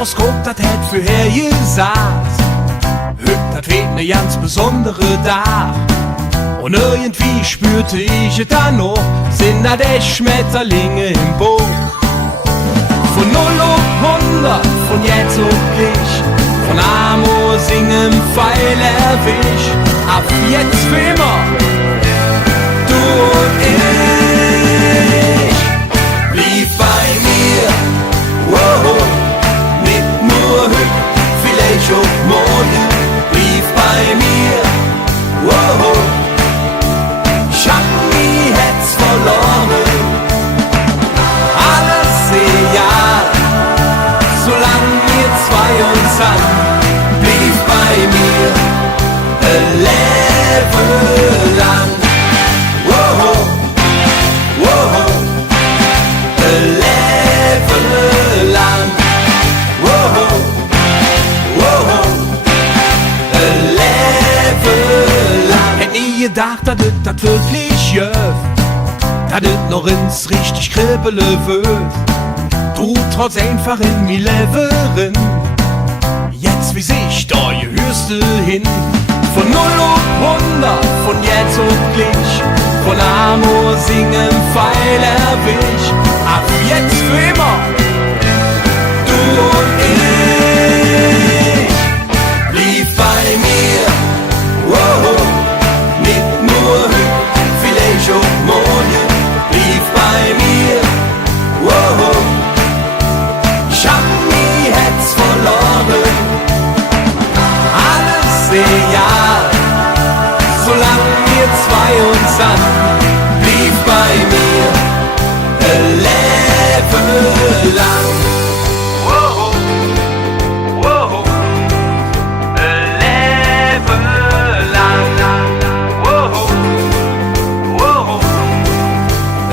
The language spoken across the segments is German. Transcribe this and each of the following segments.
Horoskop, das hätt vorher gesagt, heute das wird ne ganz besondere Tag. Und irgendwie spürte ich es dann noch, sind da die Schmetterlinge im Buch. Von 0 auf 100, von jetzt auf gleich, von Amor singen, Pfeil erwisch, ab jetzt für immer, du und ich. Blieb bei mir, wow, nicht nur heute, vielleicht auch morgen. Blieb bei mir, wow, ich hab nie Herz verloren. Alles egal, solange wir zwei uns haben. Blieb bei mir, ein Leben lang. Wow, wow, ein Leben lang. Wow, wow, ein Leben lang. Hätt nie gedacht, dass das wirklich jöf, dass das noch ins richtig kribbele wird. Du trotz einfach in mir Leverin, jetzt wie sich da je höchste hin. Von 0 auf 100, von jetzt auf gleich, von Amor singen, Pfeil erwisch, ab jetzt für immer, du und ich. Blieb bei mir, wow, nicht nur heute, vielleicht auch morgen. Blieb bei mir, wow, ich hab nie Herz verloren. Alles egal, solange wir zwei uns haben. Blieb bei mir, ein Leben lang. Wow, wow, ein Leben lang. Wow, wow,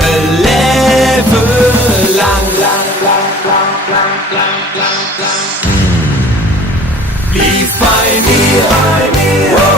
ein Leben lang. Blieb bei mir, wow.